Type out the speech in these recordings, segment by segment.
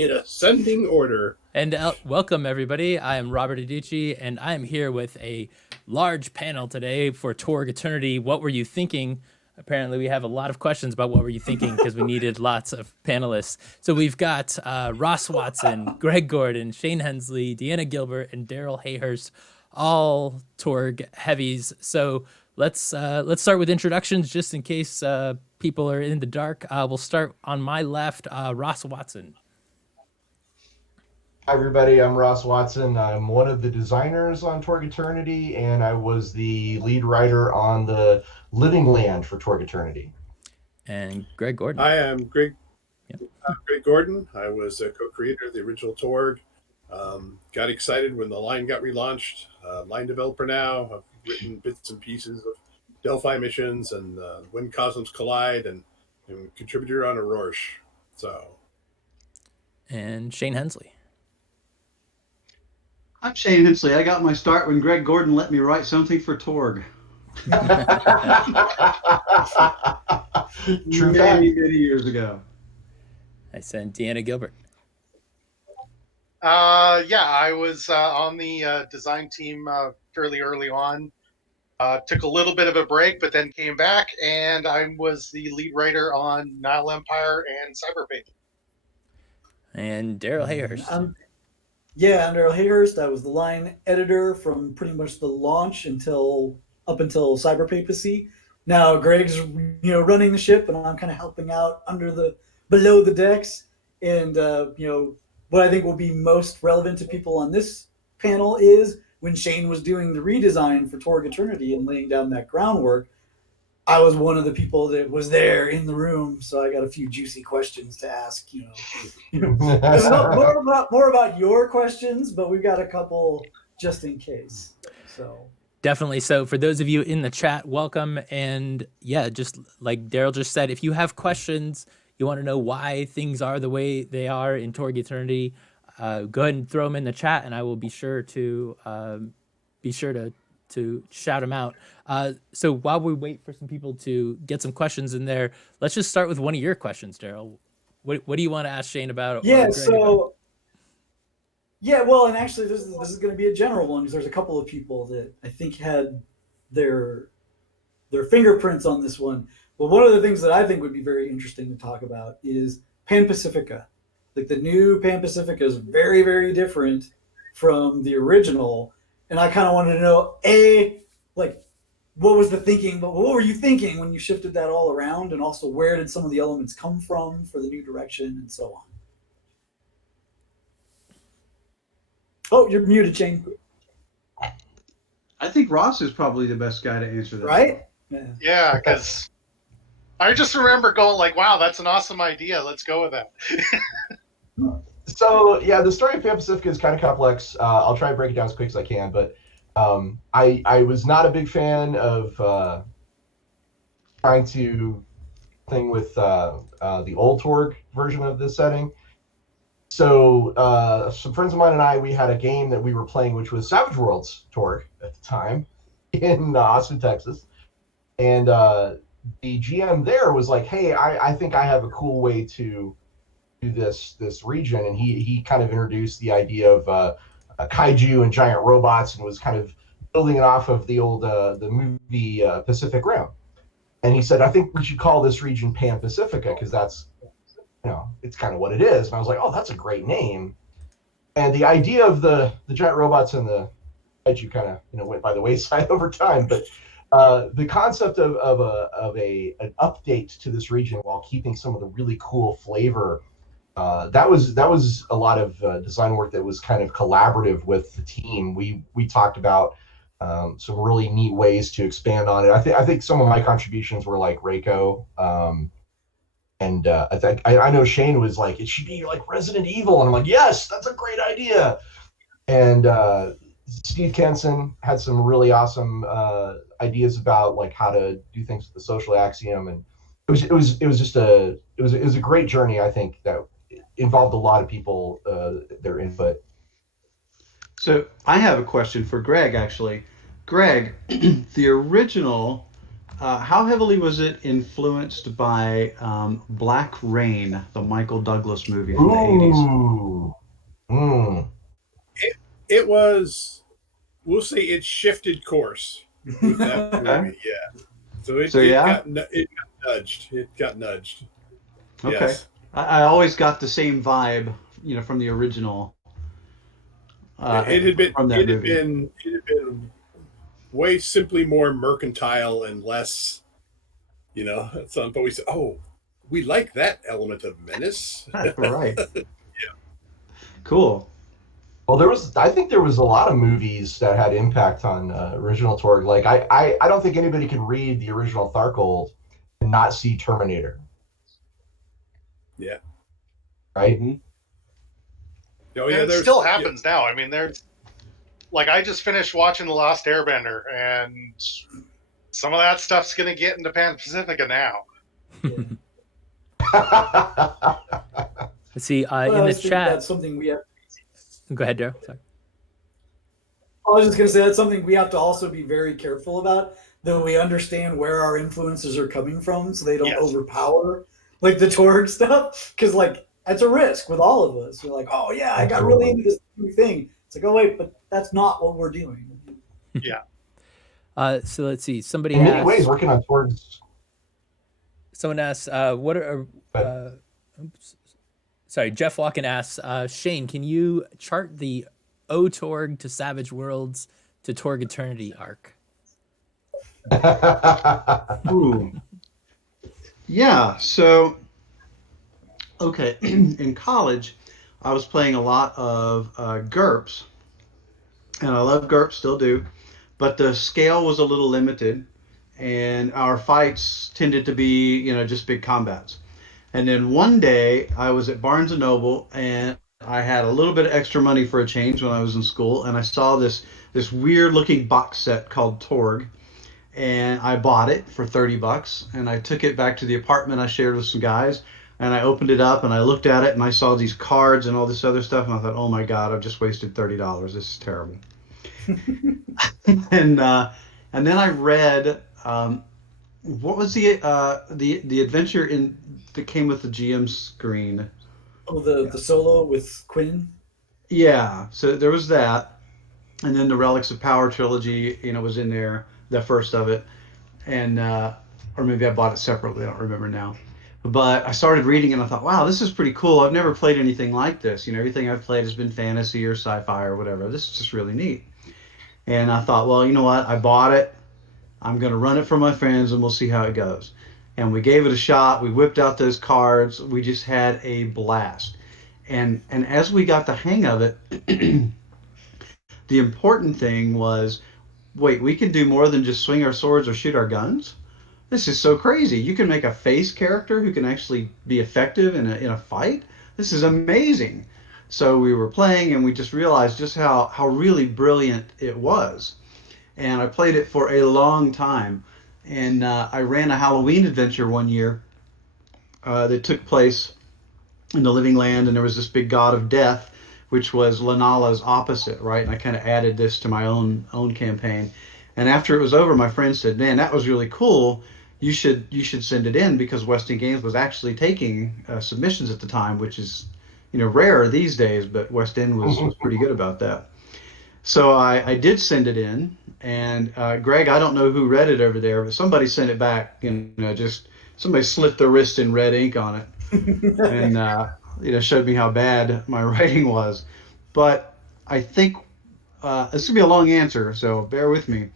in ascending order. And welcome, everybody. I am Robert Adichie, and I am here with a large panel today for Torg Eternity. What were you thinking? Apparently, we have a lot of questions about what were you thinking because we needed lots of panelists. So we've got Ross Watson, Greg Gorden, Shane Hensley, Deanna Gilbert, and Darrell Hayhurst, all Torg heavies. So let's start with introductions, just in case people are in the dark. We'll start on my left, Ross Watson. Hi, everybody. I'm Ross Watson. I'm one of the designers on Torg Eternity, and I was the lead writer on the Living Land for Torg Eternity. And Greg Gorden. I am Greg Gorden. I was a co-creator of the original Torg. Got excited when the line got relaunched. Line developer now. I've written bits and pieces of Delphi missions and When Cosmos Collide, and contributor on Aurora. And Shane Hensley. I'm Shane Hensley. I got my start when Greg Gorden let me write something for Torg. True many years ago. I sent Deanna Gilbert. I was on the design team fairly early on. Took a little bit of a break, but then came back, and I was the lead writer on Nile Empire and Cyberpunk. And Darrell Hayhurst. I'm Darrell Hayhurst. I was the line editor from pretty much the launch up until Cyber Papacy. Now Greg's running the ship, and I'm kind of helping out below the decks. And what I think will be most relevant to people on this panel is when Shane was doing the redesign for Torg Eternity and laying down that groundwork, I was one of the people that was there in the room, so I got a few juicy questions to ask. It's not more about your questions, but we've got a couple just in case. So definitely. So for those of you in the chat, welcome. And yeah, just like Darrell just said, if you have questions, you want to know why things are the way they are in Torg Eternity, go ahead and throw them in the chat, and I will be sure to shout them out. So while we wait for some people to get some questions in there, let's just start with one of your questions, Darrell. What do you want to ask Shane about? And actually this is going to be a general one, because there's a couple of people that I think had their fingerprints on this one. But one of the things that I think would be very interesting to talk about is Pan Pacifica. Like, the new Pan Pacifica is very, very different from the original. And I kind of wanted to know, what was the thinking, but what were you thinking when you shifted that all around? And also, where did some of the elements come from for the new direction and so on? Oh, you're muted, Shane. I think Ross is probably the best guy to answer that. Right? Yeah, because I just remember going like, wow, that's an awesome idea. Let's go with that. So, yeah, the story of Pan Pacifica is kind of complex. I'll try to break it down as quick as I can, but I was not a big fan of trying to thing with the old Torg version of this setting. So some friends of mine and I, we had a game that we were playing, which was Savage Worlds Torg at the time in Austin, Texas. And the GM there was like, hey, I think I have a cool way to do this region. And he kind of introduced the idea of kaiju and giant robots, and was kind of building it off of the old the movie Pacific Rim. And he said, I think we should call this region Pan Pacifica, because that's, it's kind of what it is. And I was like, oh, that's a great name. And the idea of the giant robots and the kaiju kind of went by the wayside over time. But the concept of an update to this region while keeping some of the really cool flavor, that was a lot of design work that was kind of collaborative with the team. We talked about some really neat ways to expand on it. I think some of my contributions were like Reiko, and I know Shane was like, it should be like Resident Evil, and I'm like, yes, that's a great idea. And Steve Kenson had some really awesome ideas about like how to do things with the social axiom, and it was just a great journey. I think that involved a lot of people, their input. So I have a question for Greg, actually. Greg, the original how heavily was it influenced by Black Rain, the Michael Douglas movie from the 80s? Ooh. Mm. It was, we'll say it shifted course with that Okay. movie. Yeah. So it, So it yeah, got it got nudged. It got nudged. okay. Yes. I always got the same vibe, from the original, It had been from that movie. it had been way simply more mercantile and less, something. But we said, oh, we like that element of menace. Right. Cool. Well, I think there was a lot of movies that had impact on original Torg. Like, I don't think anybody can read the original Tharkold and not see Terminator, Yeah. right? Mm-hmm. Oh And yeah, it still happens now. I mean, there's like I just finished watching The Lost Airbender, and some of that stuff's going to get into Pan Pacifica now. Let's see, Well, in I the think chat. that's something we have. Go ahead, Daryl. Sorry. I was just going to say that's something we have to also be very careful about, though we understand where our influences are coming from, so they don't Yes. overpower like the Torg stuff. Because like that's a risk with all of us. You're like, oh yeah, I got really into this new thing. It's like, oh wait, but that's not what we're doing. Yeah. So let's see. Somebody In many asked. ways, working on Torgs. Someone asks, "What are?" Oops. Sorry, Jeff Walken asks, "Shane, can you chart the O Torg to Savage Worlds to Torg Eternity arc?" Ooh. Yeah. So, okay, in college, I was playing a lot of GURPS, and I love GURPS, still do, but the scale was a little limited, and our fights tended to be, just big combats. And then one day I was at Barnes and Noble, and I had a little bit of extra money for a change when I was in school, and I saw this weird looking box set called Torg, and I bought it for $30, and I took it back to the apartment I shared with some guys, and I opened it up and I looked at it and I saw these cards and all this other stuff, and I thought, oh my god, I've just wasted $30. This is terrible. and and then I read what was the adventure that came with the GM screen? Oh, the solo with Quinn. Yeah, so there was that, and then the Relics of Power trilogy, was in there, the first of it, and or maybe I bought it separately. I don't remember now. But I started reading and I thought, wow, this is pretty cool. I've never played anything like this. Everything I've played has been fantasy or sci-fi or whatever. This is just really neat. And I thought, well, you know what? I bought it. I'm going to run it for my friends and we'll see how it goes. And we gave it a shot. We whipped out those cards. We just had a blast. And as we got the hang of it, the important thing was, wait, we can do more than just swing our swords or shoot our guns? This is so crazy. You can make a face character who can actually be effective in a fight. This is amazing. So we were playing and we just realized just how really brilliant it was. And I played it for a long time. And I ran a Halloween adventure one year that took place in the Living Land, and there was this big god of death, which was Lanala's opposite, right? And I kind of added this to my own campaign. And after it was over, my friend said, "Man, that was really cool. You should send it in," because West End Games was actually taking submissions at the time, which is rare these days, but West End was pretty good about that. So I did send it in, and Greg, I don't know who read it over there, but somebody sent it back, just somebody slit their wrist in red ink on it, and showed me how bad my writing was. But I think this will be a long answer, so bear with me.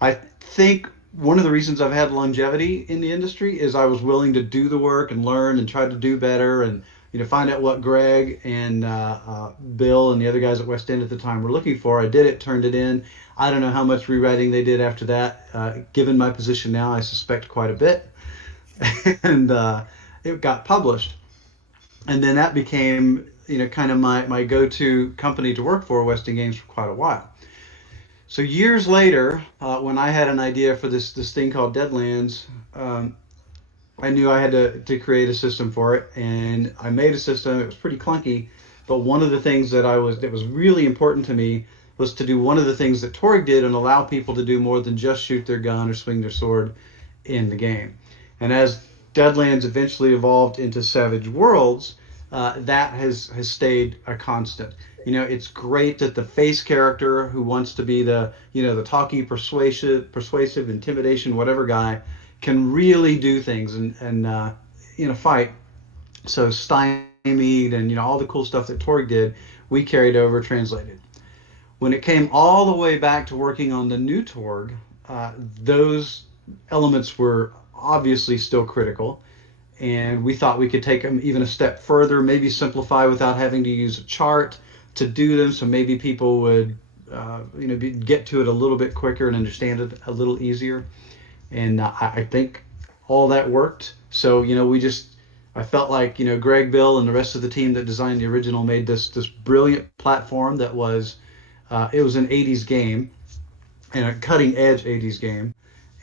I think one of the reasons I've had longevity in the industry is I was willing to do the work and learn and try to do better, and find out what Greg and Bill and the other guys at West End at the time were looking for. I did it, turned it in. I don't know how much rewriting they did after that. Given my position now, I suspect quite a bit. And it got published. And then that became, kind of my go-to company to work for, West End Games, for quite a while. So years later, when I had an idea for this thing called Deadlands, I knew I had to create a system for it, and I made a system. It was pretty clunky, but one of the things that was really important to me was to do one of the things that Torg did and allow people to do more than just shoot their gun or swing their sword, in the game. And as Deadlands eventually evolved into Savage Worlds, that has stayed a constant. It's great that the face character who wants to be the talky, persuasive, intimidation, whatever guy, can really do things and in a fight. So stymied and all the cool stuff that Torg did, we carried over, translated. When it came all the way back to working on the new Torg, those elements were obviously still critical, and we thought we could take them even a step further, maybe simplify without having to use a chart to do them, so maybe people would get to it a little bit quicker and understand it a little easier. And I think all that worked. So I felt like Greg, Bill, and the rest of the team that designed the original made this brilliant platform that was it was an 80s game and a cutting edge 80s game.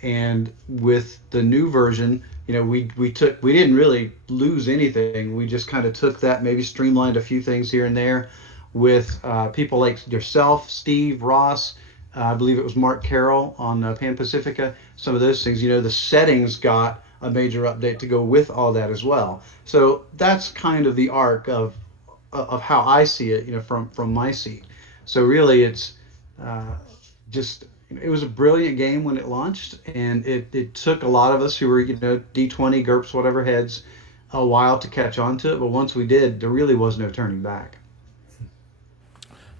And with the new version, we didn't really lose anything. We just kind of took that, maybe streamlined a few things here and there with people like yourself, Steve, Ross, I believe it was Mark Carroll on Pan Pacifica. Some of those things, the settings got a major update to go with all that as well. So that's kind of the arc of how I see it, from my seat. So really, it's just it was a brilliant game when it launched, and it took a lot of us who were D20 GURPS whatever heads a while to catch on to it. But once we did, there really was no turning back.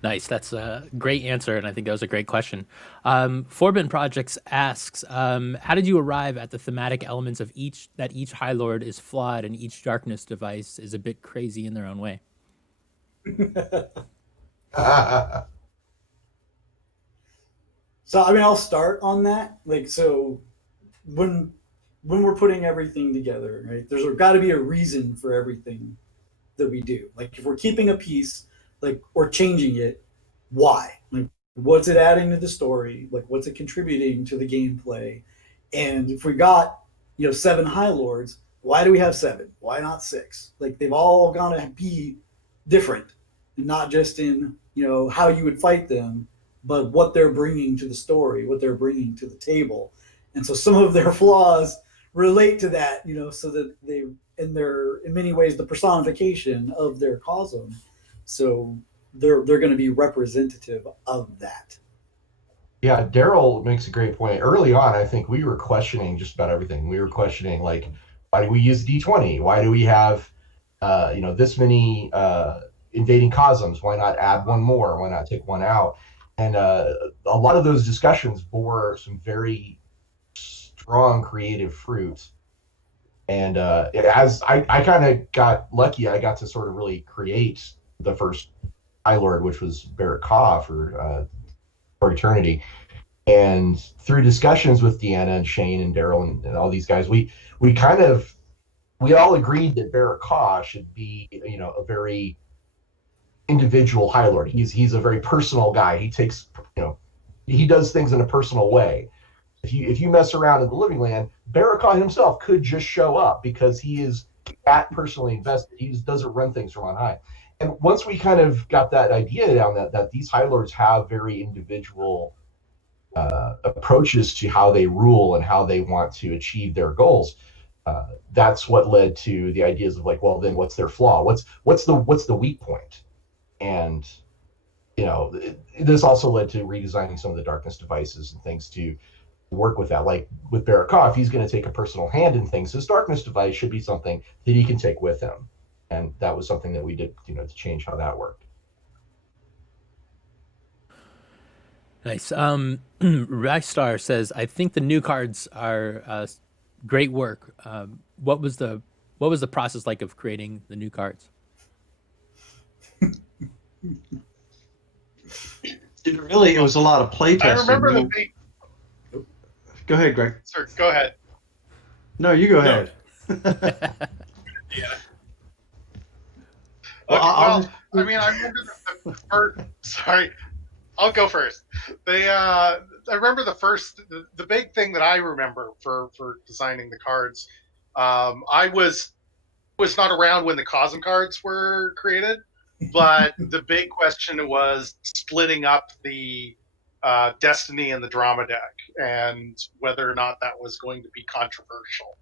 Nice. That's a great answer, and I think that was a great question. Forbin Projects asks, how did you arrive at the thematic elements of each High Lord is flawed and each darkness device is a bit crazy in their own way? So I'll start on that. So when we're putting everything together, right? There's got to be a reason for everything that we do. Like if we're keeping a piece, or changing it, why? What's it adding to the story? What's it contributing to the gameplay? And if we got 7 High Lords, why do we have 7? Why not 6? They've all got to be different, not just in how you would fight them, but what they're bringing to the story, what they're bringing to the table. And so some of their flaws relate to that, so that they're in many ways the personification of their cosm. So they're going to be representative of that. Yeah, Darrell makes a great point. Early on, I think we were questioning just about everything. We were questioning, like, why do we use D20? Why do we have this many invading cosms? Why not add one more? Why not take one out? And a lot of those discussions bore some very strong creative fruit. And as I kind of got lucky, I got to sort of really create the first High Lord, which was Barrett Kaw for Eternity. And through discussions with Deanna and Shane and Darrell and all these guys, we all agreed that Barrett Kaw should be a very individual High Lord. He's a very personal guy. He takes he does things in a personal way. If you mess around in the Living Land, Barrett Kaw himself could just show up because he is that personally invested. He just doesn't run things from on high. And once we kind of got that idea down that these High Lords have very individual approaches to how they rule and how they want to achieve their goals, that's what led to the ideas of well, then what's their flaw? What's the weak point? And this also led to redesigning some of the darkness devices and things to work with that. Like with Barrett Kaw, if he's going to take a personal hand in things, his darkness device should be something that he can take with him. And that was something that we did, to change how that worked. Nice. Rystar says, I think the new cards are great work. What was the process like of creating the new cards? It was a lot of playtesting. I remember the big. Go ahead, Greg. Sir, go ahead. No, you go ahead. Yeah. Well, I remember the first. Sorry, I'll go first. I remember the big thing that I remember for designing the cards. I was not around when the Cosm cards were created, but the big question was splitting up the Destiny and the drama deck, and whether or not that was going to be controversial.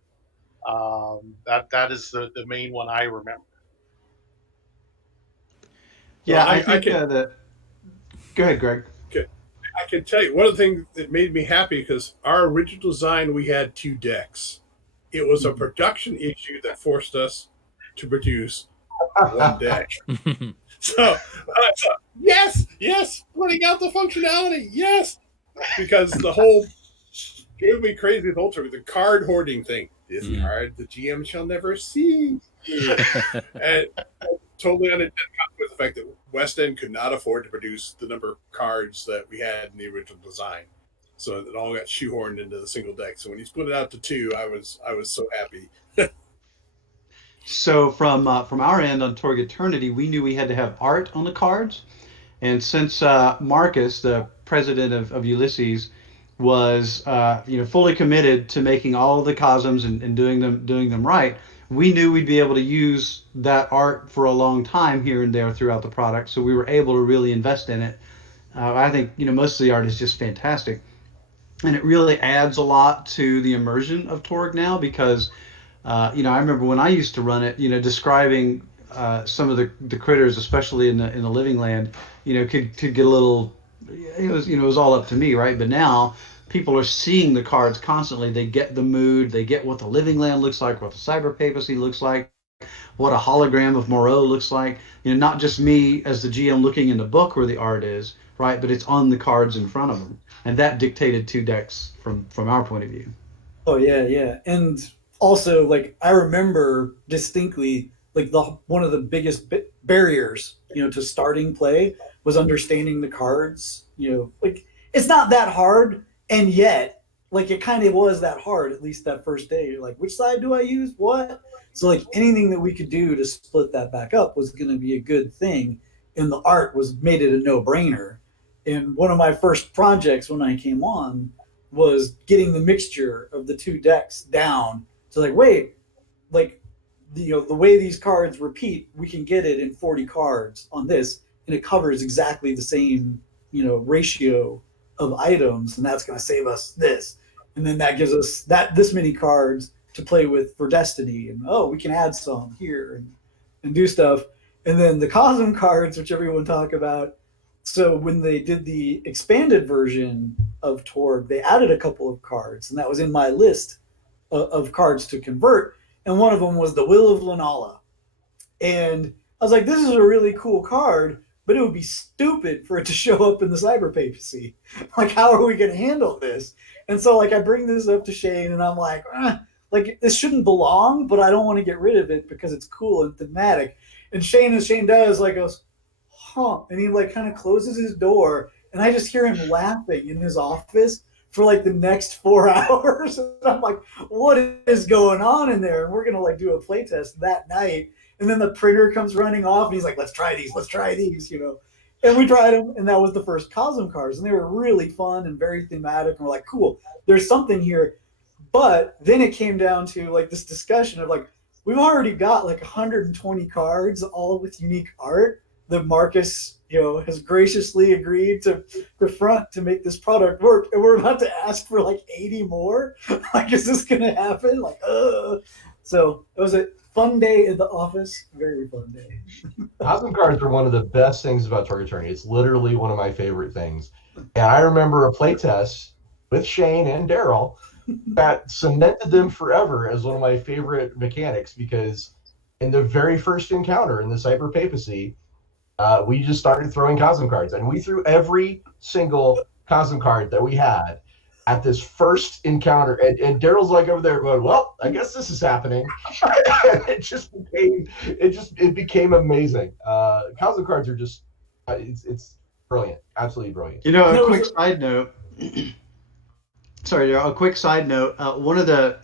That is the main one I remember. Yeah, Well, I think can, that. Go ahead, Greg. I can tell you one of the things that made me happy because our original design, we had 2 decks. It was a production issue that forced us to produce 1 deck. So I thought, yes, putting out the functionality, yes, because the whole drove me crazy. The whole term, the card hoarding thing. This card the GM shall never see, and totally unintended with the fact that West End could not afford to produce the number of cards that we had in the original design. So it all got shoehorned into the single deck. So when he split it out to 2, I was so happy. So from our end on Torg Eternity, we knew we had to have art on the cards, and since Marcus, the president of Ulysses, was fully committed to making all of the cosms and doing them right, we knew we'd be able to use that art for a long time here and there throughout the product. So we were able to really invest in it. I think most of the art is just fantastic, and it really adds a lot to the immersion of Torg now because I remember when I used to run it, describing some of the critters, especially in the living land, could get a little, it was all up to me, right? But now people are seeing the cards constantly. They get the mood, they get what the living land looks like, what the cyber papacy looks like, what a hologram of Moreau looks like. Not just me as the GM looking in the book where the art is, right? But it's on the cards in front of them, and that dictated 2 decks from our point of view. Oh yeah. And also, like, I remember distinctly, like, one of the biggest barriers, to starting play was understanding the cards. Like, it's not that hard, and yet, like, it kind of was that hard, at least that first day. You're like, which side do I use? What? So, like, anything that we could do to split that back up was going to be a good thing, and the art made it a no-brainer. And one of my first projects when I came on was getting the mixture of the 2 decks down. So, like, wait, like, the way these cards repeat, we can get it in 40 cards on this, and it covers exactly the same ratio of items, and that's going to save us this, and then that gives us this many cards to play with for Destiny, and we can add some here and do stuff. And then the Cosm cards, which everyone talk about. So when they did the expanded version of Torg, they added a couple of cards, and that was in my list of cards to convert. And one of them was the Will of Lunala. And I was like, this is a really cool card, but it would be stupid for it to show up in the cyber papacy. Like, how are we going to handle this? And so, like, I bring this up to Shane, and I'm like, like, this shouldn't belong, but I don't want to get rid of it because it's cool and thematic. And Shane, as Shane does, like, goes, huh. And he, like, kind of closes his door, and I just hear him laughing in his office for, like, the next 4 hours. And I'm like, what is going on in there? And we're going to, like, do a play test that night. And then the printer comes running off, and he's like, let's try these, And we tried them, and that was the first Cosm cards. And they were really fun and very thematic. And we're like, cool, there's something here. But then it came down to, like, this discussion of, like, we've already got, like, 120 cards, all with unique art that Marcus, has graciously agreed to front to make this product work. And we're about to ask for, like, 80 more. Like, is this going to happen? Like, So it was a fun day at the office. Very fun day. Cosm cards are one of the best things about Torg Eternity. It's literally one of my favorite things. And I remember a playtest with Shane and Darrell that cemented them forever as one of my favorite mechanics, because in the very first encounter in the Cyber Papacy, we just started throwing Cosm cards, and we threw every single Cosm card that we had at this first encounter. And Darrell's like over there going, well, I guess this is happening. it became amazing. Cosm cards are just, it's brilliant, absolutely brilliant. A quick side note. Sorry, a quick side note. One of the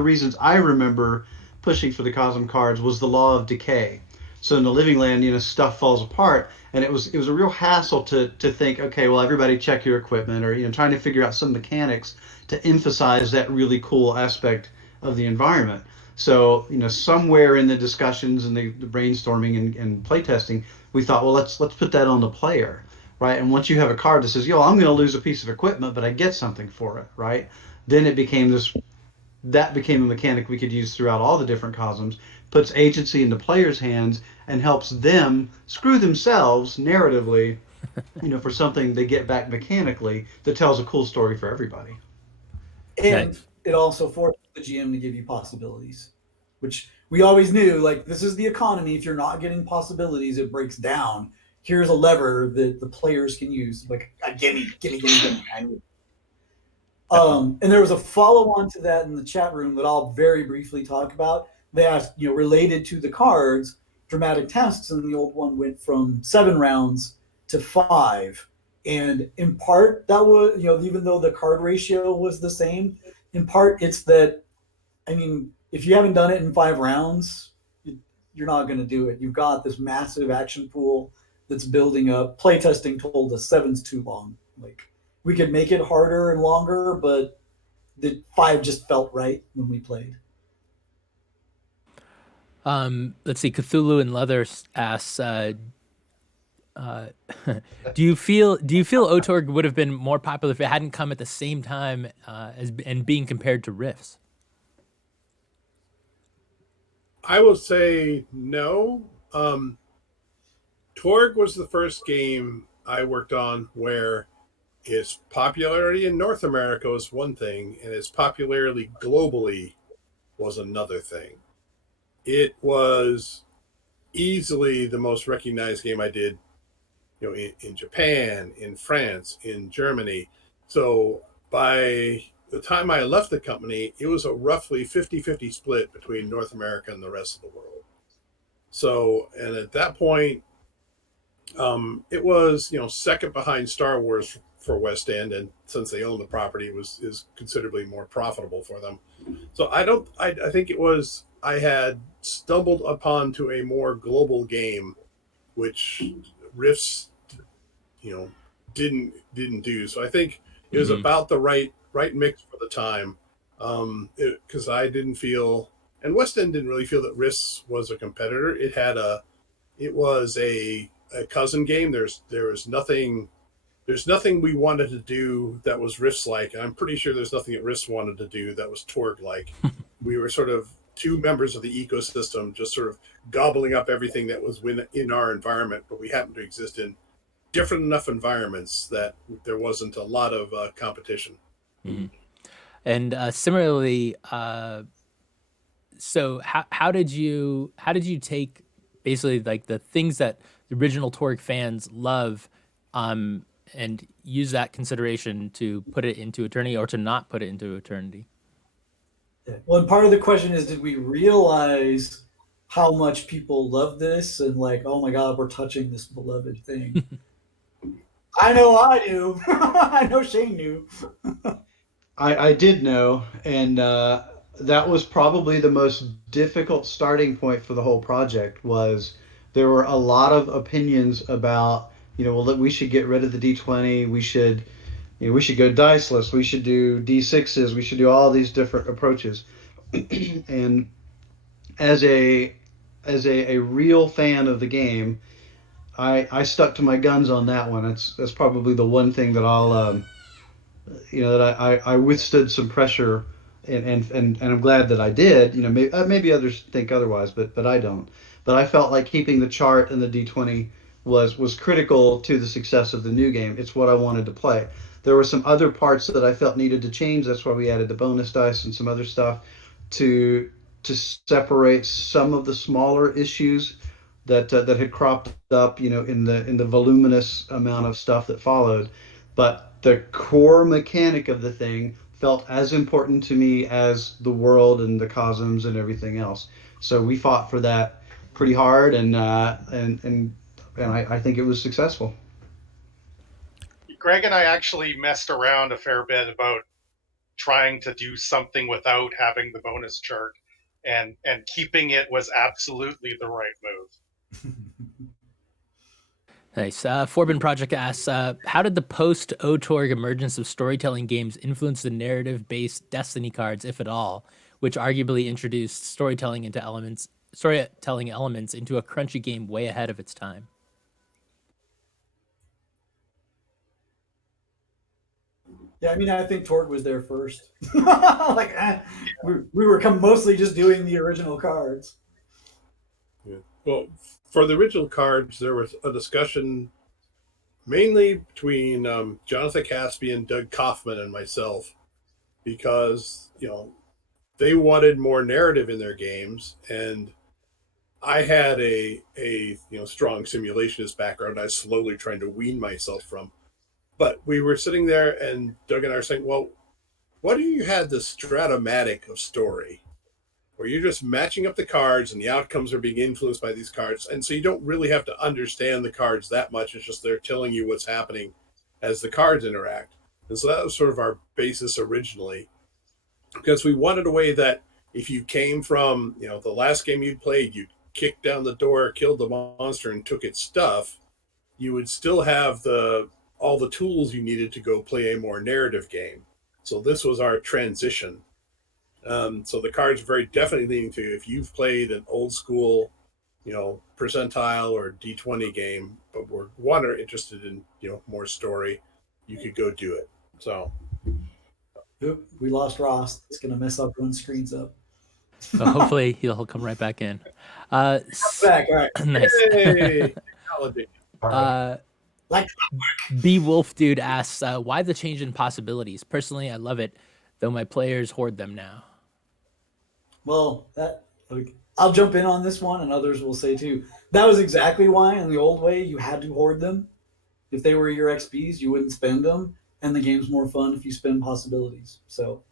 reasons I remember pushing for the Cosm cards was the law of decay. So in the living land, stuff falls apart, and it was a real hassle to think, okay, well, everybody check your equipment, or trying to figure out some mechanics to emphasize that really cool aspect of the environment. So somewhere in the discussions and the brainstorming and playtesting, we thought, well, let's put that on the player, right? And once you have a card that says, "Yo, I'm going to lose a piece of equipment, but I get something for it," right? Then it became this. That became a mechanic we could use throughout all the different cosms. Puts agency into players' hands and helps them screw themselves narratively, for something they get back mechanically that tells a cool story for everybody. And Nice. it also forces the GM to give you possibilities, which we always knew. Like, this is the economy. If you're not getting possibilities, it breaks down. Here's a lever that the players can use. Like, gimme, gimme, gimme, gimme. I need. And there was a follow-on to that in the chat room that I'll very briefly talk about. They asked, related to the cards, dramatic tests, and the old one went from 7 rounds to 5. And in part, that was, even though the card ratio was the same, in part it's that, I mean, if you haven't done it in 5 rounds, you're not going to do it. You've got this massive action pool that's building up. Playtesting told us 7's too long. Like, we could make it harder and longer, but the 5 just felt right when we played. Let's see. Cthulhu and Leather asks, do you feel Otorg would have been more popular if it hadn't come at the same time as and being compared to Rifts? I will say no. Torg was the first game I worked on where its popularity in North America was one thing and its popularity globally was another thing. It was easily the most recognized game I did, in Japan, in France, in Germany. So by the time I left the company, it was a roughly 50-50 split between North America and the rest of the world. So, and at that point, it was, second behind Star Wars for West End, and since they own the property, is considerably more profitable for them. So I think it was, I had stumbled upon to a more global game, which Rifts, didn't do. So I think it was about the right mix for the time, because I didn't feel, and West End didn't really feel that Rifts was a competitor. It was a cousin game. There was nothing. There's nothing we wanted to do that was Rifts like. I'm pretty sure there's nothing that Rifts wanted to do that was Torg like. We were sort of two members of the ecosystem, just sort of gobbling up everything that was in our environment, but we happened to exist in different enough environments that there wasn't a lot of competition. Mm-hmm. And similarly, so how did you take basically like the things that the original Torg fans love, and use that consideration to put it into Eternity or to not put it into Eternity? Well, and part of the question is, did we realize how much people love this and like, oh my God, we're touching this beloved thing? I know I do. I know Shane knew. I did know, and that was probably the most difficult starting point for the whole project. Was there were a lot of opinions about, well, we should get rid of the D20. We should go diceless. We should do D6s. We should do all these different approaches. And as a real fan of the game, I stuck to my guns on that one. That's probably the one thing that I'll that I withstood some pressure, and I'm glad that I did. Maybe others think otherwise, but I don't. But I felt like keeping the chart and the D20 was critical to the success of the new game. It's what I wanted to play. There were some other parts that I felt needed to change. That's why we added the bonus dice and some other stuff to separate some of the smaller issues that had cropped up, in the voluminous amount of stuff that followed. But the core mechanic of the thing felt as important to me as the world and the cosms and everything else. So we fought for that pretty hard, and I think it was successful. Greg and I actually messed around a fair bit about trying to do something without having the bonus chart, and keeping it was absolutely the right move. Nice. Forbin Project asks, how did the post-Otorg emergence of storytelling games influence the narrative-based Destiny cards, if at all, which arguably introduced storytelling elements into a crunchy game way ahead of its time? Yeah, I mean, I think Torg was there first. Like, we were mostly just doing the original cards. Yeah. Well, for the original cards, there was a discussion mainly between Jonathan Caspian, Doug Kaufman, and myself because they wanted more narrative in their games, and I had a strong simulationist background. I was slowly trying to wean myself from, but we were sitting there, and Doug and I were saying, "Well, what if you had this stratomatic of story, where you're just matching up the cards, and the outcomes are being influenced by these cards, and so you don't really have to understand the cards that much. It's just they're telling you what's happening as the cards interact." And so that was sort of our basis originally, because we wanted a way that if you came from the last game you'd played, you kicked down the door, killed the monster, and took its stuff, you would still have all the tools you needed to go play a more narrative game. So this was our transition. So the cards are very definitely leaning to, if you've played an old school percentile or D20 game, but were interested in more story, you could go do it. So Oop, we lost Ross. It's gonna mess up when screens up. So hopefully he'll come right back in. Back, all right. Nice. Yay! Technology. Like B Wolf Dude asks, why the change in possibilities? Personally, I love it, though my players hoard them now. Well, I'll jump in on this one, and others will say too. That was exactly why in the old way you had to hoard them. If they were your XPs, you wouldn't spend them, and the game's more fun if you spend possibilities. So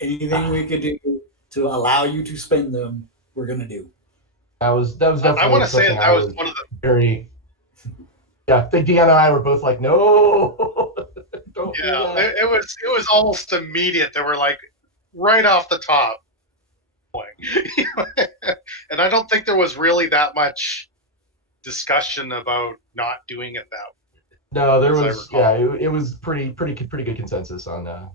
anything we could do to allow you to spend them, we're gonna do. That was definitely. I want to say something that I was one of the very. Yeah, I think Deanna and I were both like, no. Don't do yeah. that. It was almost immediate. They were like right off the top. And I don't think there was really that much discussion about not doing it that way. No, there As I was. recall. It was pretty good consensus on that.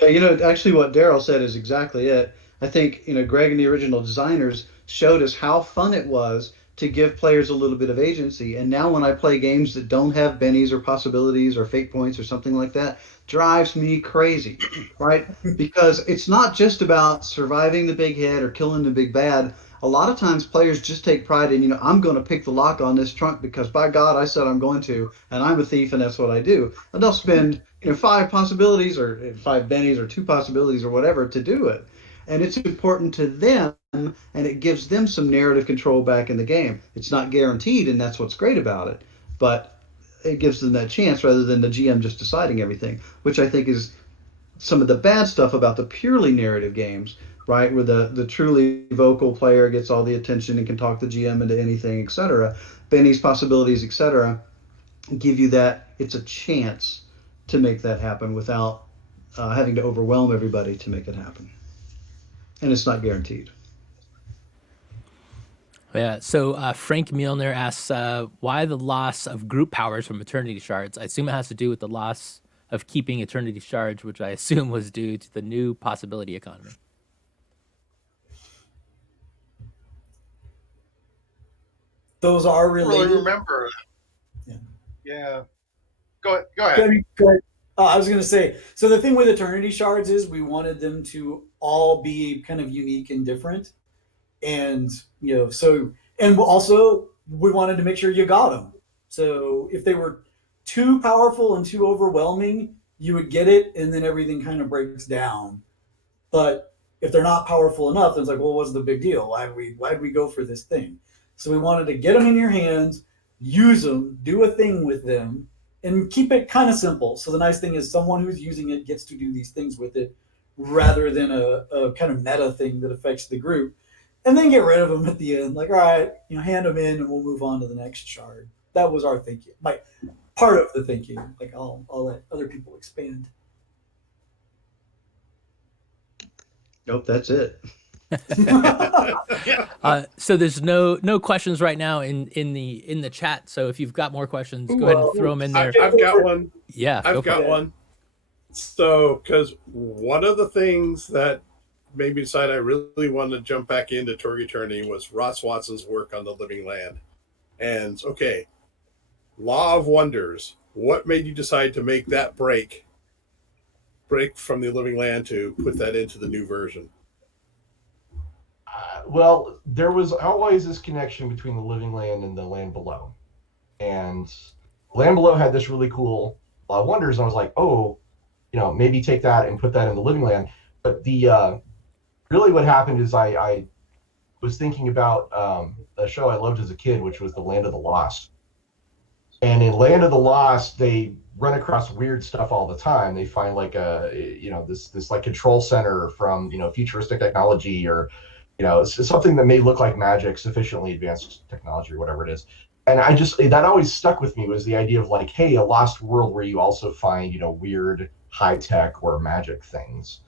But actually, what Daryl said is exactly it. I think Greg and the original designers showed us how fun it was to give players a little bit of agency. And now when I play games that don't have bennies or possibilities or fate points or something like that, drives me crazy, right? Because it's not just about surviving the big hit or killing the big bad. A lot of times players just take pride in, I'm going to pick the lock on this trunk because by God, I said I'm going to, and I'm a thief and that's what I do. And they'll spend, 5 possibilities or 5 bennies or 2 possibilities or whatever to do it. And it's important to them, and it gives them some narrative control back in the game. It's not guaranteed, and that's what's great about it, but it gives them that chance rather than the GM just deciding everything, which I think is some of the bad stuff about the purely narrative games, right? Where the truly vocal player gets all the attention and can talk the GM into anything, etc. Benny's possibilities, etc. give you that. It's a chance to make that happen without having to overwhelm everybody to make it happen. And it's not guaranteed. Yeah. So Frank Milner asks, why the loss of group powers from Eternity Shards? I assume it has to do with the loss of keeping Eternity Shards, which I assume was due to the new possibility economy. Those are I related. don't really remember. Yeah. Go ahead. Go ahead. I was going to say, so the thing with Eternity Shards is we wanted them to all be kind of unique and different. And, and also we wanted to make sure you got them. So if they were too powerful and too overwhelming, you would get it, and then everything kind of breaks down. But if they're not powerful enough, then it's like, well, what's the big deal? Why'd we go for this thing? So we wanted to get them in your hands, use them, do a thing with them, and keep it kind of simple. So the nice thing is someone who's using it gets to do these things with it rather than a kind of meta thing that affects the group. And then get rid of them at the end. Like, all right, hand them in and we'll move on to the next shard. That was our thinking. Part of the thinking. Like, I'll let other people expand. Nope, that's it. So there's no questions right now in the chat. So if you've got more questions, go ahead and throw them in there. I've got one. Yeah, I've got one. So, because one of the things that made me decide I really wanted to jump back into Torg Eternity was Ross Watson's work on the Living Land. And okay, Law of Wonders. What made you decide to make that break break from the living land to put that into the new version? Well, there was always this connection between the living land and the land below. And land below had this really cool wonders. And I was like, oh, maybe take that and put that in the living land. But the really what happened is I was thinking about a show I loved as a kid, which was The Land of the Lost. And in Land of the Lost, they run across weird stuff all the time. They find like this like control center from futuristic technology, or it's something that may look like magic, sufficiently advanced technology or whatever it is. And that always stuck with me, was the idea of like, hey, a lost world where you also find weird high tech or magic things.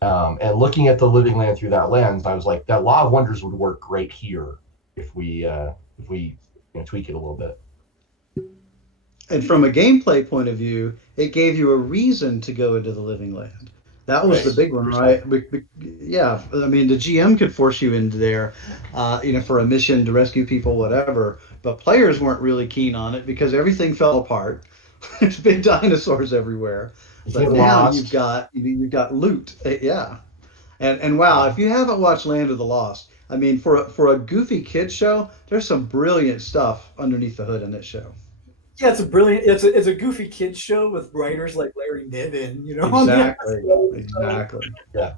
And looking at the living land through that lens, I was like, that Law of Wonders would work great here if we tweak it a little bit. And from a gameplay point of view, it gave you a reason to go into the living land. That was the big one, right? Yeah, I mean, the GM could force you into there, for a mission to rescue people, whatever. But players weren't really keen on it because everything fell apart. There's big dinosaurs everywhere. But now you've got loot, yeah. And wow, if you haven't watched Land of the Lost, I mean, for a goofy kids show, there's some brilliant stuff underneath the hood in this show. Yeah, it's a goofy kids show with writers like Larry Niven, Exactly. Yeah.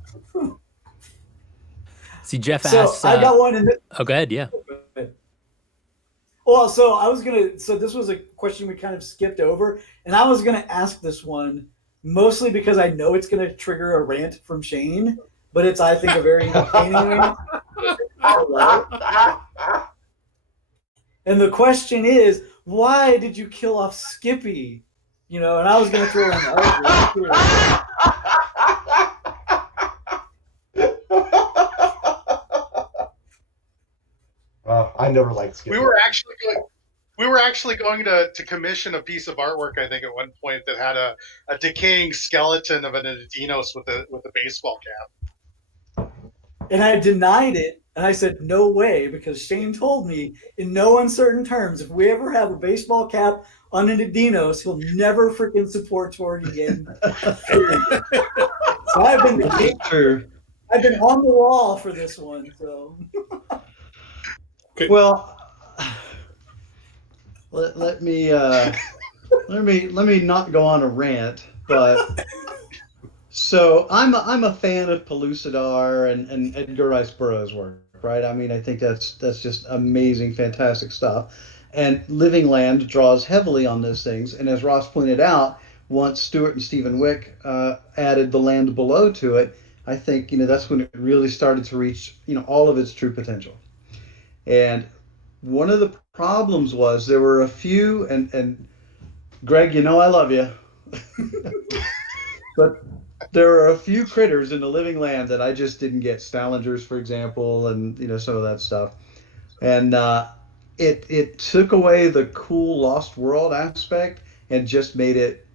See, Jeff asked. I got one in this. Oh, go ahead. Yeah. Well, so this was a question we kind of skipped over, and I was gonna ask this one mostly because I know it's gonna trigger a rant from Shane, but it's, I think, a very entertaining rant. And the question is, why did you kill off Skippy? And I was going to throw in I never liked Skippy. We were actually going to commission a piece of artwork, I think, at one point that had a decaying skeleton of an Adinos with a baseball cap. And I denied it, and I said, no way, because Shane told me in no uncertain terms, if we ever have a baseball cap on an Adinos, he'll never freaking support Torg again. So I've been on the wall for this one. So, well, let me not go on a rant, but. So I'm a fan of Pellucidar and Edgar Rice Burroughs' work, right? I mean, I think that's just amazing, fantastic stuff. And Living Land draws heavily on those things. And as Ross pointed out, once Stuart and Stephen Wick added The Land Below to it, I think that's when it really started to reach all of its true potential. And one of the problems was there were a few, and Greg, I love you, but there are a few critters in the living land that I just didn't get. Stalingers, for example, and some of that stuff. And it took away the cool Lost World aspect and just made it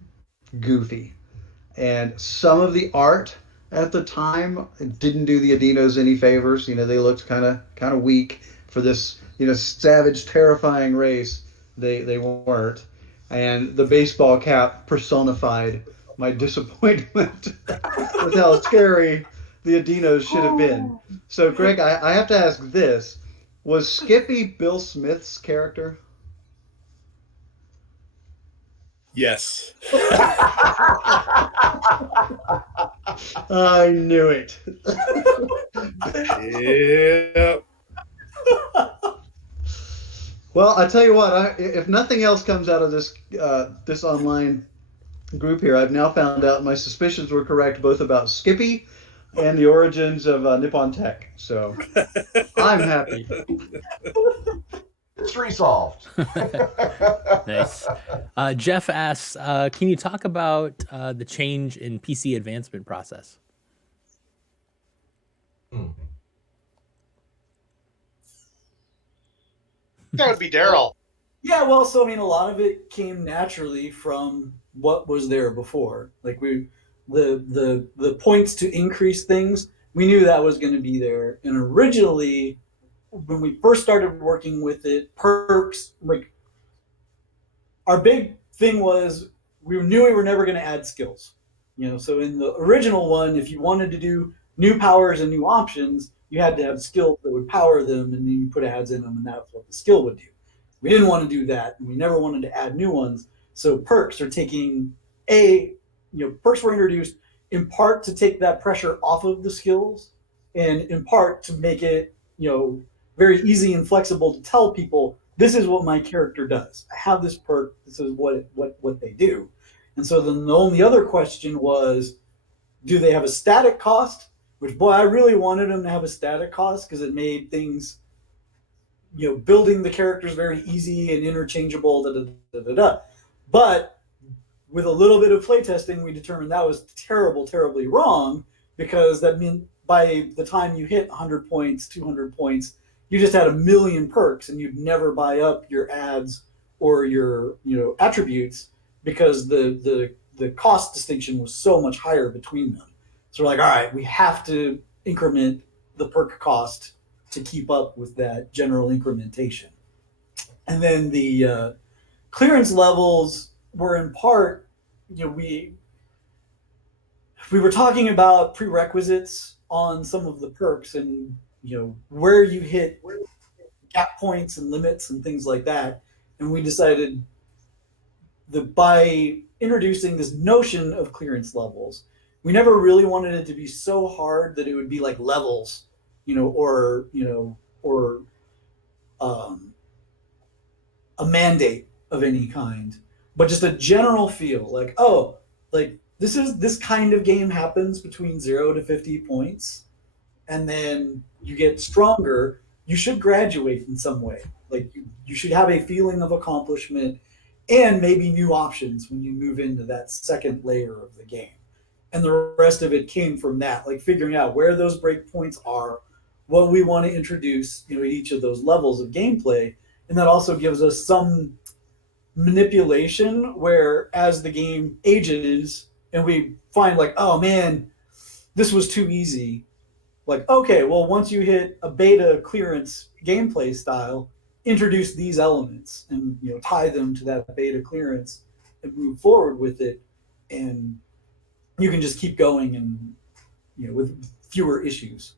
goofy. And some of the art at the time didn't do the Adinos any favors. They looked kind of weak for this savage, terrifying race. They weren't. And the baseball cap personified my disappointment with how scary the Adinos should have been. So, Greg, I have to ask this. Was Skippy Bill Smith's character? Yes. I knew it. Yeah. Well, I tell you what, if nothing else comes out of this this online group here, I've now found out my suspicions were correct both about Skippy and the origins of Nippon Tech. So I'm happy. Mystery solved. Nice. Jeff asks, can you talk about the change in PC advancement process? That would be Darrell. Yeah, well, so I mean, a lot of it came naturally from what was there before. Like the points to increase things, we knew that was going to be there. And originally, when we first started working with it, perks, like our big thing was we knew we were never going to add skills. So in the original one, if you wanted to do new powers and new options, you had to have skills that would power them, and then you put ads in them, and that's what the skill would do. We didn't want to do that, and we never wanted to add new ones. So perks are taking perks were introduced in part to take that pressure off of the skills, and in part to make it very easy and flexible to tell people this is what my character does. I have this perk. This is what they do. And so then the only other question was, do they have a static cost? Which, boy, I really wanted them to have a static cost because it made things, building the characters very easy and interchangeable. Da, da, da, da, da. But with a little bit of playtesting, we determined that was terribly wrong, because that meant by the time you hit 100 points, 200 points, you just had a million perks and you'd never buy up your ads or your attributes, because the cost distinction was so much higher between them. So we're like, all right, we have to increment the perk cost to keep up with that general incrementation. And then the clearance levels were in part, we were talking about prerequisites on some of the perks, and where you hit gap points and limits and things like that. And we decided that by introducing this notion of clearance levels, we never really wanted it to be so hard that it would be like levels, or a mandate of any kind, but just a general feel like, oh, like this kind of game happens between 0 to 50 points, and then you get stronger. You should graduate in some way. Like you should have a feeling of accomplishment and maybe new options when you move into that second layer of the game. And the rest of it came from that, like figuring out where those breakpoints are, what we want to introduce, at each of those levels of gameplay. And that also gives us some manipulation where, as the game ages and we find like, oh man, this was too easy. Like, okay, well, once you hit a beta clearance gameplay style, introduce these elements and tie them to that beta clearance and move forward with it, and you can just keep going and with fewer issues.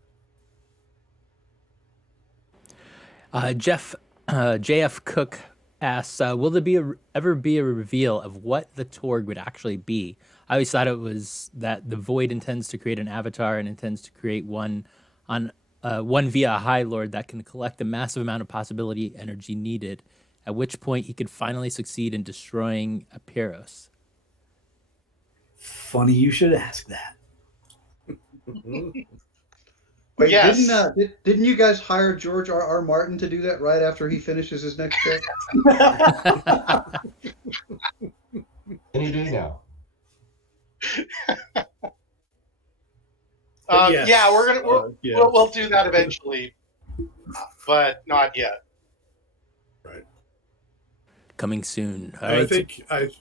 JF Cook asks, will there ever be a reveal of what the Torg would actually be? I always thought it was that the Void intends to create an avatar and intends to create one via a High Lord that can collect a massive amount of possibility energy needed, at which point he could finally succeed in destroying Aperos. Funny you should ask that. Wait, Yes. didn't you guys hire George R.R. Martin to do that right after he finishes his next book? And you do now. Yes. Yeah, we'll do that eventually, but not yet. Right. Coming soon. All I right. think I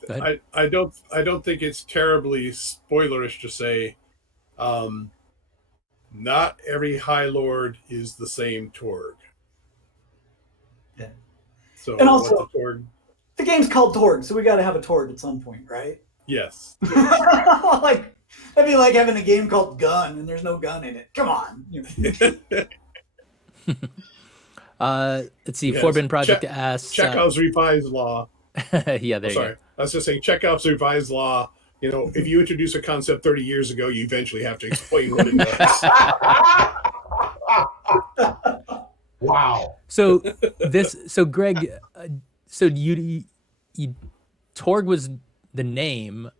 don't think it's terribly spoilerish to say, not every High Lord is the same Torg. Yeah. So And also, what the Torg? The game's called Torg, so we got to have a Torg at some point, right? Yes. Like, that'd be like having a game called Gun and there's no gun in it. Come on. Let's see. Yes. Forbidden Project asks. Chekhov's revised law. Yeah, there you go. I was just saying, Chekhov's revised law. If you introduce a concept 30 years ago, you eventually have to explain what it does. Wow. So Greg, so you Torg was the name.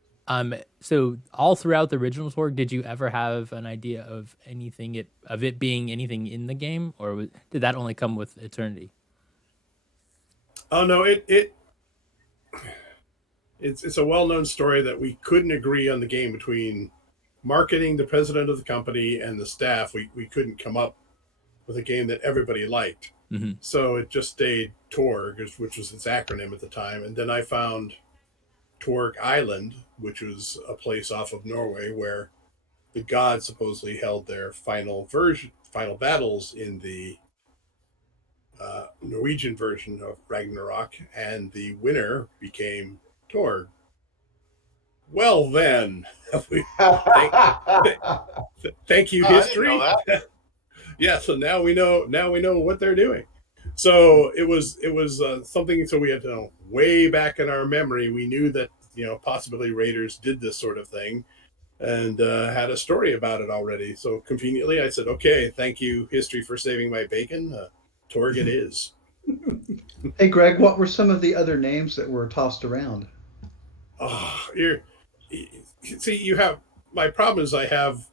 So all throughout the original Torg, did you ever have an idea of it being anything in the game, or did that only come with Eternity? Oh no, it's a well-known story that we couldn't agree on the game between marketing, the president of the company, and the staff. We couldn't come up with a game that everybody liked. Mm-hmm. So it just stayed Torg, which was its acronym at the time. And then I found Torg Island, which was a place off of Norway where the gods supposedly held their final battles in the Norwegian version of Ragnarok, and the winner became Torg. Well, then, thank you, Oh, I didn't know history. that. Yeah, so now we know. Now we know what they're doing. So it was something. So we had to know way back in our memory. We knew that possibly raiders did this sort of thing, and had a story about it already. So conveniently, I said, "Okay, thank you, history, for saving my bacon. Torg it is." Hey, Greg, what were some of the other names that were tossed around? Oh, see, you have my problem is I have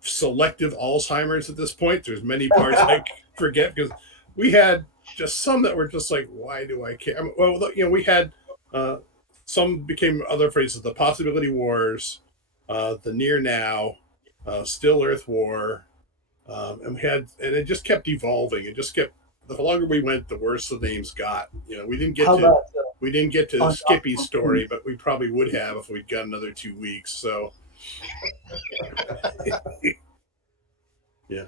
selective Alzheimer's at this point. There's many parts I forget because we had just some that were just like, why do I care? I mean, well, we had uh, some became other phrases: the possibility wars, the near now, still Earth war, and it just kept evolving. It just kept the longer we went, the worse the names got. How about we didn't get to on Skippy's story, but we probably would have if we'd got another 2 weeks. So yeah.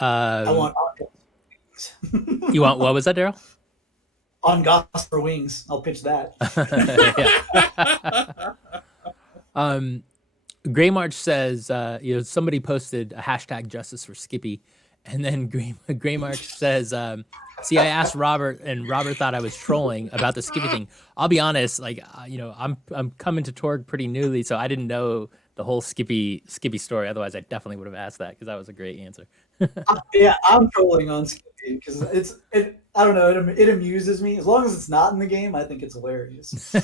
I want You want, what was that, Daryl? on Goss for Wings. I'll pitch that. Gray March says, somebody posted a hashtag justice for Skippy. And then Gray March says, see, I asked Robert, and Robert thought I was trolling about the Skippy thing. I'll be honest, I'm coming to Torg pretty newly, so I didn't know the whole Skippy story. Otherwise, I definitely would have asked that because that was a great answer. Yeah, I'm trolling on Skippy because I don't know, it amuses me. As long as it's not in the game, I think it's hilarious.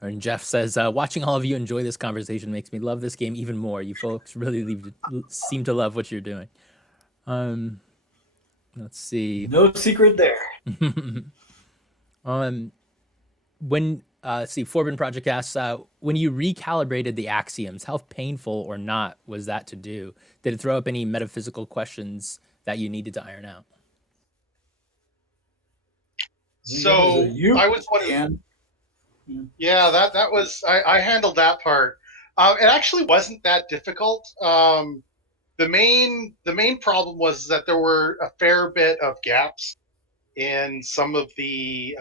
And Jeff says, watching all of you enjoy this conversation makes me love this game even more. You folks really seem to love what you're doing. Let's see. No secret there. Forbin Project asks, when you recalibrated the axioms, how painful or not was that to do? Did it throw up any metaphysical questions that you needed to iron out? So I was one of yeah, that was I handled that part. It actually wasn't that difficult. The main problem was that there were a fair bit of gaps in some of the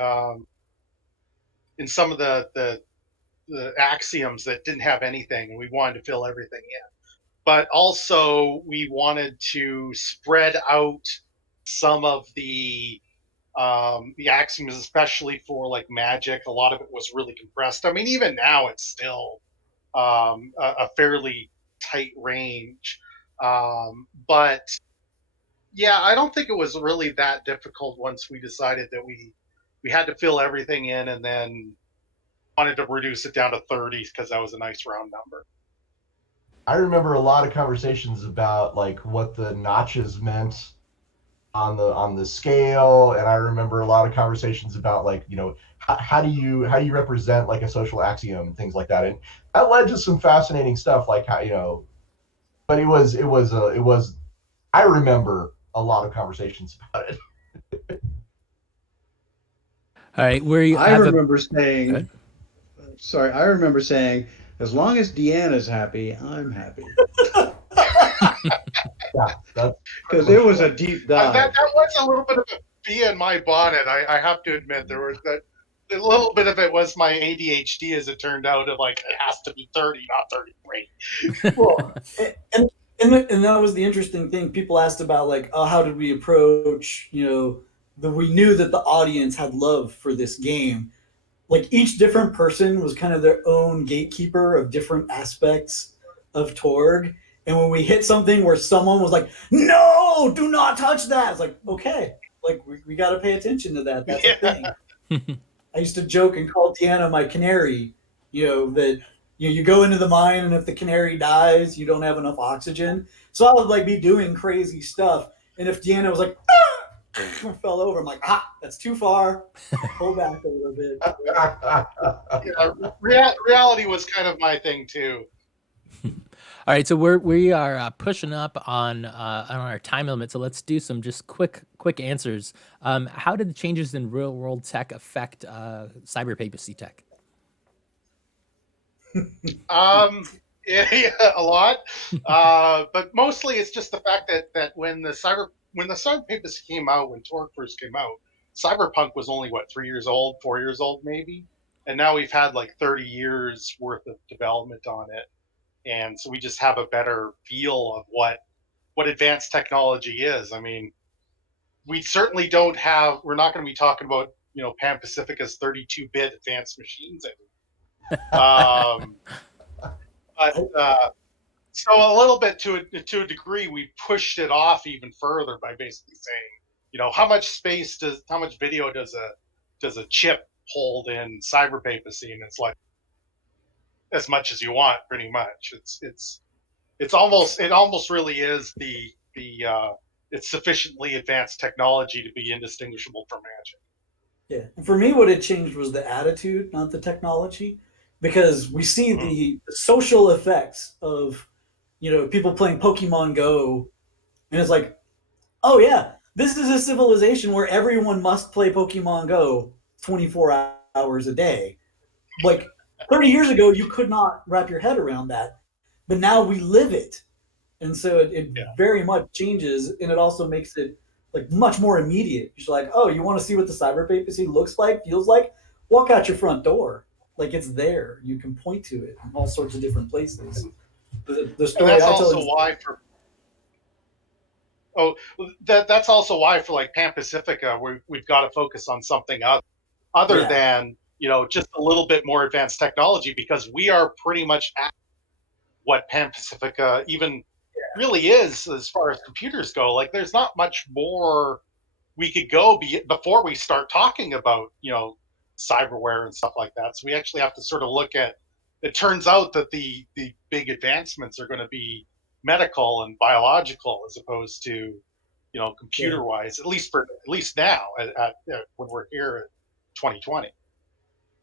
the axioms that didn't have anything, and we wanted to fill everything in. But also we wanted to spread out some of the axioms, especially for like magic. A lot of it was really compressed. I mean, even now it's still a fairly tight range. But yeah, I don't think it was really that difficult once we decided that we had to fill everything in, and then wanted to reduce it down to 30 because that was a nice round number. I remember a lot of conversations about like what the notches meant on the scale, and I remember a lot of conversations about like how do you represent like a social axiom and things like that, and that led to some fascinating stuff like how but it was I remember a lot of conversations about it. All right, I remember saying, as long as Deanna's happy, I'm happy. Yeah, because it was a deep dive. That was a little bit of a bee in my bonnet. I have to admit, there was that. A little bit of it was my ADHD, as it turned out, of like it has to be 30, not 33. Well, and that was the interesting thing. People asked about like, oh, how did we approach? We knew that the audience had love for this game. Like each different person was kind of their own gatekeeper of different aspects of Torg. And when we hit something where someone was like, no, do not touch that. It's like, okay, like we got to pay attention to that. That's a thing. I used to joke and call Deanna my canary, that you go into the mine and if the canary dies, you don't have enough oxygen. So I would like be doing crazy stuff. And if Deanna was like, fell over, I'm like, that's too far. Pull back a little bit. Yeah, reality was kind of my thing too. All right, so we are pushing up on our time limit, so let's do some just quick answers. How did the changes in real world tech affect cyber papacy tech? Yeah, a lot. But mostly it's just the fact that when the cyber when the Cyber Papacy came out, when Torg first came out, Cyberpunk was only what 3 years old, 4 years old maybe, and now we've had like 30 years worth of development on it, and so we just have a better feel of what advanced technology is. I mean, we certainly don't have. We're not going to be talking about Pan Pacifica's 32-bit advanced machines anymore. But so a little bit to a degree, we pushed it off even further by basically saying, how much video does a chip hold in Cyber Papacy, and it's like as much as you want, pretty much. It almost really is the it's sufficiently advanced technology to be indistinguishable from magic. Yeah. And for me, what it changed was the attitude, not the technology, because we see the social effects of, people playing Pokemon Go, and it's like, oh yeah, this is a civilization where everyone must play Pokemon Go 24 hours a day. Like 30 years ago, you could not wrap your head around that, but now we live it. And so it very much changes, and it also makes it like much more immediate. You're like, oh, you want to see what the Cyber Papacy looks like, feels like? Walk out your front door. Like, it's there. You can point to it in all sorts of different places. The story and that's I tell also is, why that's also why for like Pan Pacifica, we've got to focus on something other than just a little bit more advanced technology, because we are pretty much at what Pan Pacifica even really is as far as computers go. Like, there's not much more we could go before we start talking about cyberware and stuff like that. So we actually have to sort of look at. It turns out that the big advancements are going to be medical and biological as opposed to computer wise, at least now at when we're here at 2020.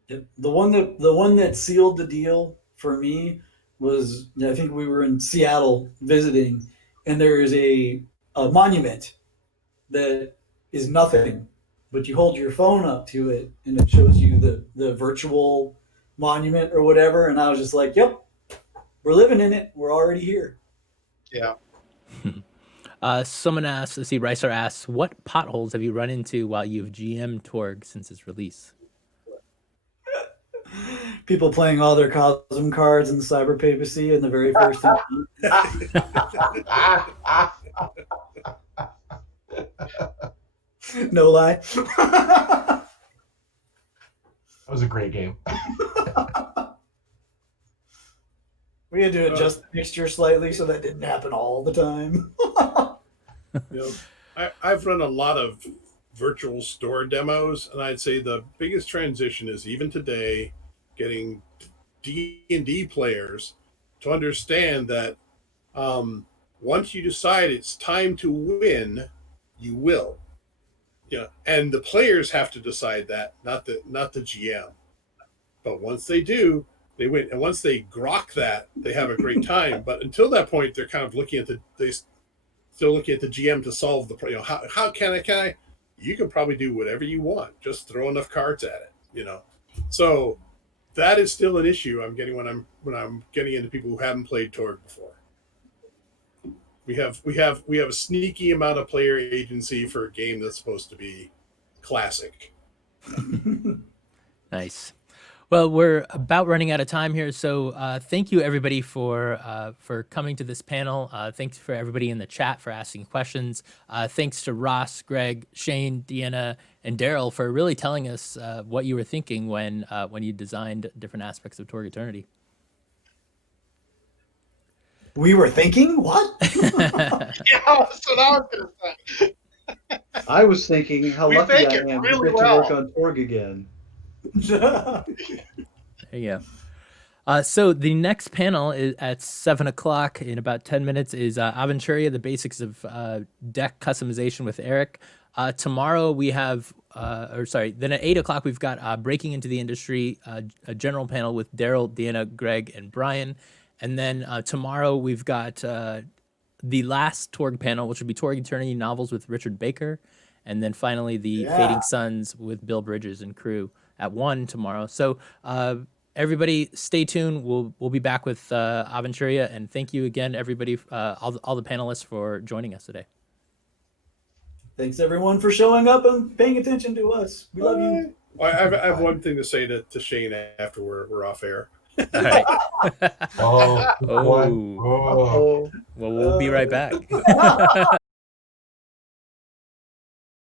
the one that sealed the deal for me was, I think we were in Seattle visiting, and there is a monument that is nothing, but you hold your phone up to it and it shows you the virtual monument or whatever. And I was just like, yep, we're living in it. We're already here. Yeah. Someone asks, let's see, Ricer asks, what potholes have you run into while you've GM Torg since its release? People playing all their Cosm cards in the Cyber Papacy in the very first time. No lie. That was a great game. We had to adjust the mixture slightly so that didn't happen all the time. I've run a lot of virtual store demos, and I'd say the biggest transition is even today getting D&D players to understand that once you decide it's time to win, you will. And the players have to decide that, not the GM. But once they do, they win. And once they grok that, they have a great time. But until that point, they're kind of looking at the GM to solve the how can I? You can probably do whatever you want. Just throw enough cards at it. So that is still an issue I'm getting when I'm getting into people who haven't played Torg before. We have a sneaky amount of player agency for a game that's supposed to be classic. Nice. Well, we're about running out of time here, so thank you everybody for coming to this panel. Thanks for everybody in the chat for asking questions. Thanks to Ross, Greg, Shane, Deanna, and Daryl for really telling us what you were thinking when you designed different aspects of Torg Eternity. We were thinking what? Yeah, that's what I was gonna say. I was thinking how lucky I am really to get to work on Torg again. There you go. So the next panel is at 7 o'clock in about 10 minutes is Aventuria, the basics of deck customization with Eric. Tomorrow we have, then at 8 o'clock we've got Breaking into the Industry, a general panel with Daryl, Deanna, Greg, and Brian. And then tomorrow we've got the last Torg panel, which will be Torg Eternity novels with Richard Baker. And then finally the Fading Suns with Bill Bridges and crew at 1 tomorrow. So everybody stay tuned. We'll be back with Aventuria. And thank you again, everybody, all the panelists for joining us today. Thanks everyone for showing up and paying attention to us. We love you. I have one thing to say to Shane after we're off air. All right. Oh, Oh. one. Oh. Oh, Well, we'll be right back.